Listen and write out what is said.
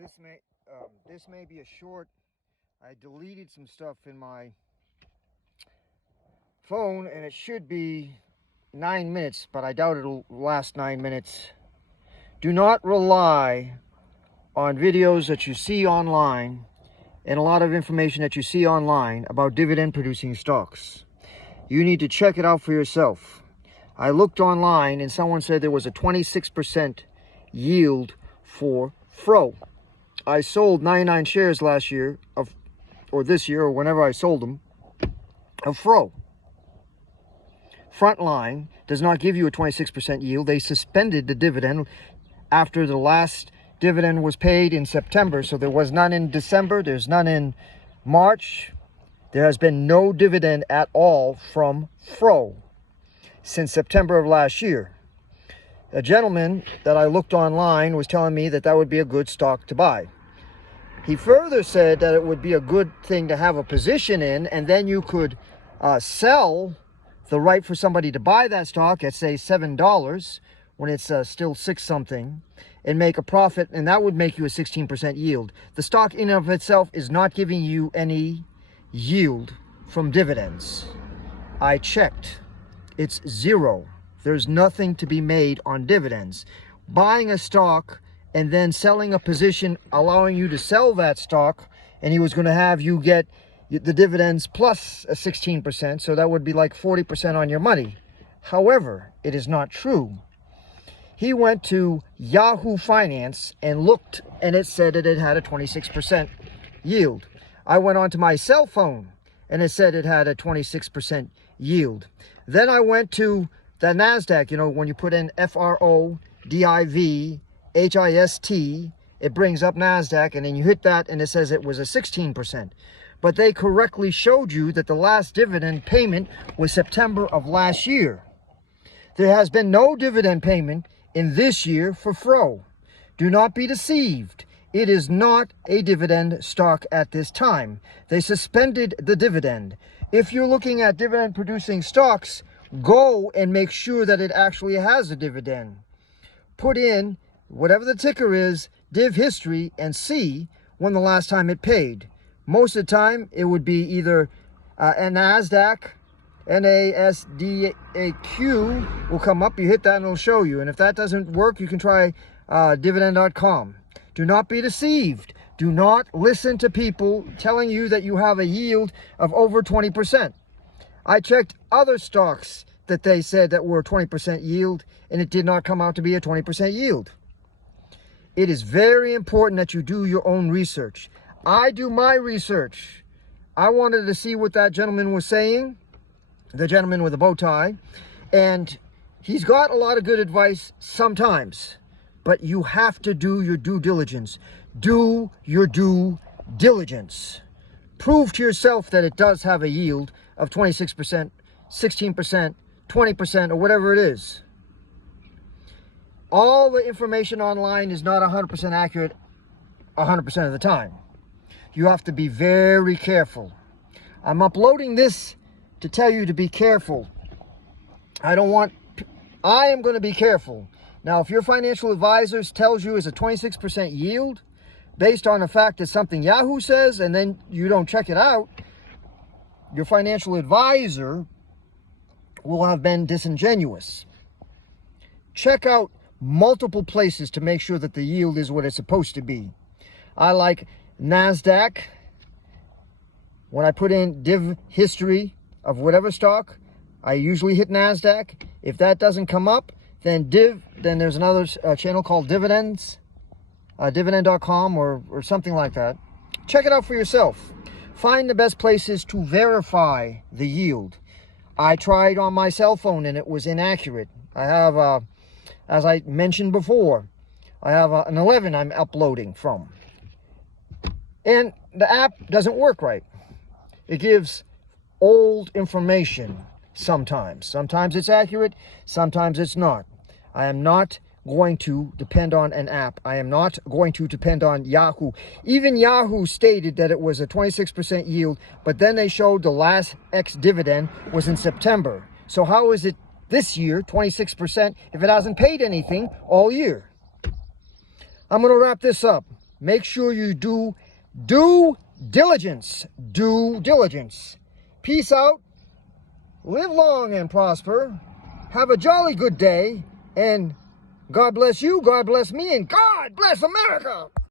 This may be a short. I deleted some stuff in my phone, and it should be 9 minutes, but I doubt it'll last 9 minutes. Do not rely on videos that you see online and a lot of information that you see online about dividend producing stocks. You need to check it out for yourself. I looked online and someone said there was a 26% yield for FRO. I sold 99 shares last year or this year, or whenever I sold them, of FRO. Frontline does not give you a 26% yield. They suspended the dividend after the last dividend was paid in September. So there was none in December. There's none in March. There has been no dividend at all from FRO since September of last year. A gentleman that I looked online was telling me that that would be a good stock to buy. He further said that it would be a good thing to have a position in, and then you could sell the right for somebody to buy that stock at, say, $7 when it's still 6 something, and make a profit, and that would make you a 16% yield. The stock in and of itself is not giving you any yield from dividends. I checked. It's zero. There's nothing to be made on dividends. Buying a stock and then selling a position, allowing you to sell that stock, and he was going to have you get the dividends plus a 16%, so that would be like 40% on your money. However, it is not true. He went to Yahoo Finance and looked, and it said that it had a 26% yield. I went onto my cell phone, and it said it had a 26% yield. Then I went to the NASDAQ. You know, when you put in FRODIVHIST, it brings up NASDAQ, and then you hit that, and it says it was a 16%. But they correctly showed you that the last dividend payment was September of last year. There has been no dividend payment in this year for FRO. Do not be deceived. It is not a dividend stock at this time. They suspended the dividend. If you're looking at dividend producing stocks, go and make sure that it actually has a dividend. Put in whatever the ticker is, div history, and see when the last time it paid. Most of the time, it would be either a NASDAQ, NASDAQ will come up. You hit that and it'll show you. And if that doesn't work, you can try dividend.com. Do not be deceived. Do not listen to people telling you that you have a yield of over 20%. I checked other stocks that they said that were 20% yield, and it did not come out to be a 20% yield. It is very important that you do your own research. I do my research. I wanted to see what that gentleman was saying, the gentleman with the bow tie, and he's got a lot of good advice sometimes, but you have to do your due diligence. Do your due diligence. Prove to yourself that it does have a yield of 26%, 16%, 20%, or whatever it is. All the information online is not 100% accurate 100% of the time. You have to be very careful. I'm uploading this to tell you to be careful. I am going to be careful. Now, if your financial advisor tells you it's a 26% yield based on the fact that something Yahoo says, and then you don't check it out, your financial advisor will have been disingenuous. Check out multiple places to make sure that the yield is what it's supposed to be. I like NASDAQ. When I put in div history of whatever stock, I usually hit NASDAQ. If that doesn't come up, then there's another channel called Dividends, dividend.com or something like that. Check it out for yourself. Find the best places to verify the yield. I tried on my cell phone and it was inaccurate. I have, as I mentioned before, I have an 11 I'm uploading from. And the app doesn't work right. It gives old information sometimes. Sometimes it's accurate, sometimes it's not. I am not going to depend on an app. I am not going to depend on Yahoo. Even Yahoo stated that it was a 26% yield, but then they showed the last ex-dividend was in September. So how is it this year, 26%, if it hasn't paid anything all year? I'm going to wrap this up. make sure you do due diligence. Due diligence. Peace out. Live long and prosper. Have a jolly good day. And God bless you, God bless me, and God bless America.